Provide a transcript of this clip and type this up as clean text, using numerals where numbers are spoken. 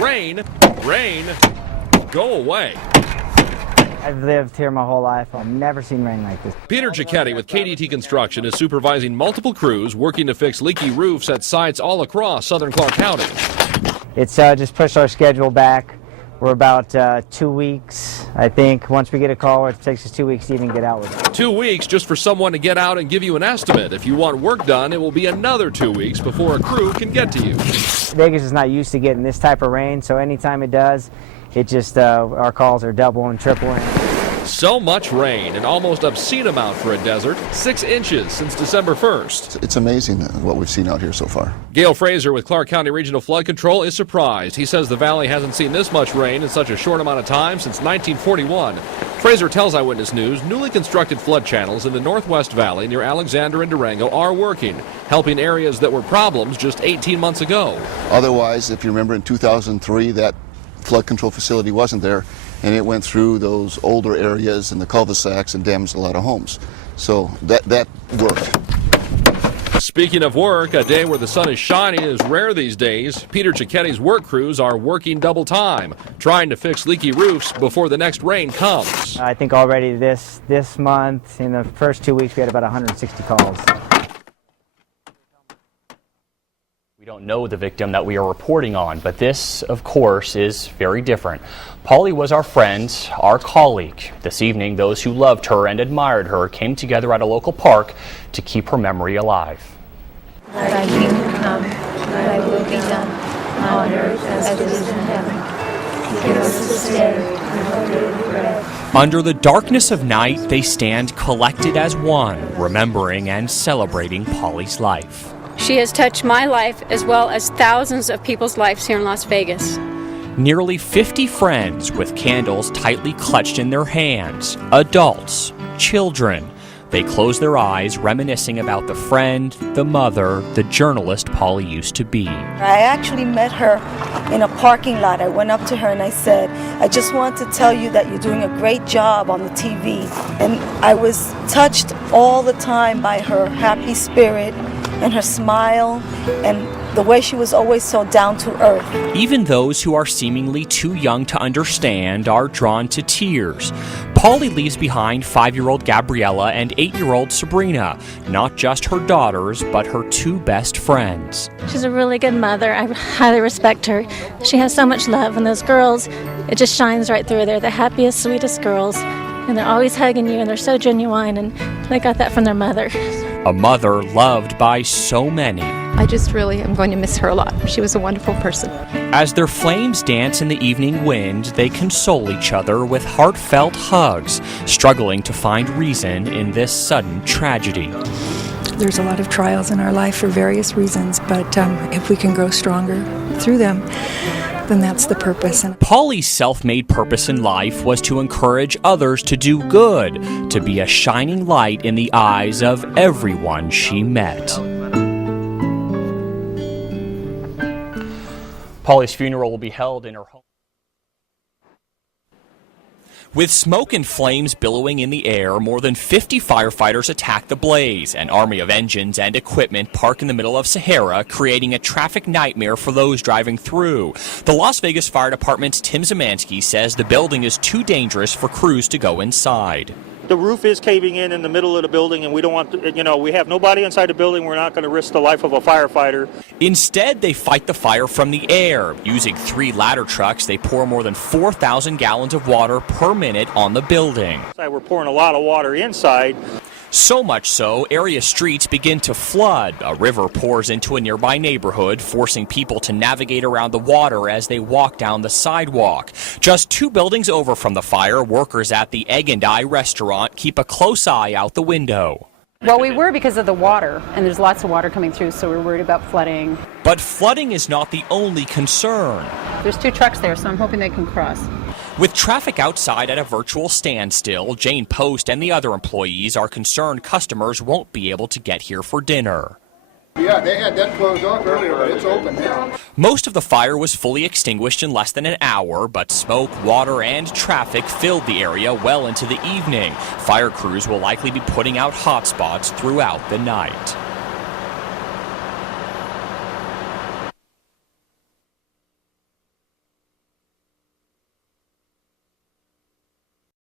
Rain, rain, go away. I've lived here my whole life. I've never seen rain like this. Peter Pkgs with KDT Construction is supervising multiple crews working to fix leaky roofs at sites all across southern Clark County. It's just pushed our schedule back. We're about 2 weeks, I think. Once we get a call, it takes us 2 weeks to even get out with it. 2 weeks just for someone to get out and give you an estimate. If you want work done, it will be another 2 weeks before a crew can get to you. Vegas is not used to getting this type of rain, so anytime it does, it just, our calls are doubling, tripling. So much rain, an almost obscene amount for a desert, 6 inches since December 1st. It's amazing what we've seen out here so far. Gail Fraser with Clark County Regional Flood Control is surprised. He says the valley hasn't seen this much rain in such a short amount of time since 1941. Fraser tells Eyewitness News newly constructed flood channels in the Northwest Valley near Alexander and Durango are working, helping areas that were problems just 18 months ago. Otherwise, if you remember in 2003, that flood control facility wasn't there, and it went through those older areas and the cul-de-sacs and damaged a lot of homes. So that worked. Speaking of work, a day where the sun is shining is rare these days. Peter Pkgs' work crews are working double time, trying to fix leaky roofs before the next rain comes. I think already this month, in the first 2 weeks, we had about 160 calls. We don't know the victim that we are reporting on, but this, of course, is very different. Polly was our friend, our colleague. This evening, those who loved her and admired her came together at a local park to keep her memory alive. Thy kingdom come, thy will be done, on earth as it is in heaven. Give us this day our daily bread. Under the darkness of night, they stand collected as one, remembering and celebrating Polly's life. She has touched my life as well as thousands of people's lives here in Las Vegas. Nearly 50 friends with candles tightly clutched in their hands, adults, children. They close their eyes, reminiscing about the friend, the mother, the journalist Polly used to be. I actually met her in a parking lot. I went up to her and I said, I just want to tell you that you're doing a great job on the TV. And I was touched all the time by her happy spirit and her smile and the way she was always so down to earth. Even those who are seemingly too young to understand are drawn to tears. Polly leaves behind 5-year-old Gabriella and 8-year-old Sabrina, not just her daughters, but her 2 best friends. She's a really good mother. I highly respect her. She has so much love, and those girls, it just shines right through. They're the happiest, sweetest girls, and they're always hugging you, and they're so genuine, and they got that from their mother. A mother loved by so many. I just really am going to miss her a lot. She was a wonderful person. As their flames dance in the evening wind, they console each other with heartfelt hugs, struggling to find reason in this sudden tragedy. There's a lot of trials in our life for various reasons, but if we can grow stronger through them, then that's the purpose. Polly's self-made purpose in life was to encourage others to do good, to be a shining light in the eyes of everyone she met. Polly's funeral will be held in her home. With smoke and flames billowing in the air, more than 50 firefighters attack the blaze. An army of engines and equipment park in the middle of Sahara, creating a traffic nightmare for those driving through. The Las Vegas Fire Department's Tim Zamansky says the building is too dangerous for crews to go inside. The roof is caving in the middle of the building, and we don't want to, we have nobody inside the building. We're not going to risk the life of a firefighter. Instead, they fight the fire from the air. Using 3 ladder trucks, they pour more than 4,000 gallons of water per minute on the building. We're pouring a lot of water inside. So much so, area streets begin to flood. A river pours into a nearby neighborhood, forcing people to navigate around the water as they walk down the sidewalk. Just 2 buildings over from the fire, workers at the Egg and Eye restaurant keep a close eye out the window. Well, we were because of the water, and there's lots of water coming through, so we're worried about flooding. But flooding is not the only concern. There's 2 trucks there, so I'm hoping they can cross. With traffic outside at a virtual standstill, Jane Post and the other employees are concerned customers won't be able to get here for dinner. Yeah, they had that closed off earlier, but it's open now. Most of the fire was fully extinguished in less than an hour, but smoke, water, and traffic filled the area well into the evening. Fire crews will likely be putting out hotspots throughout the night.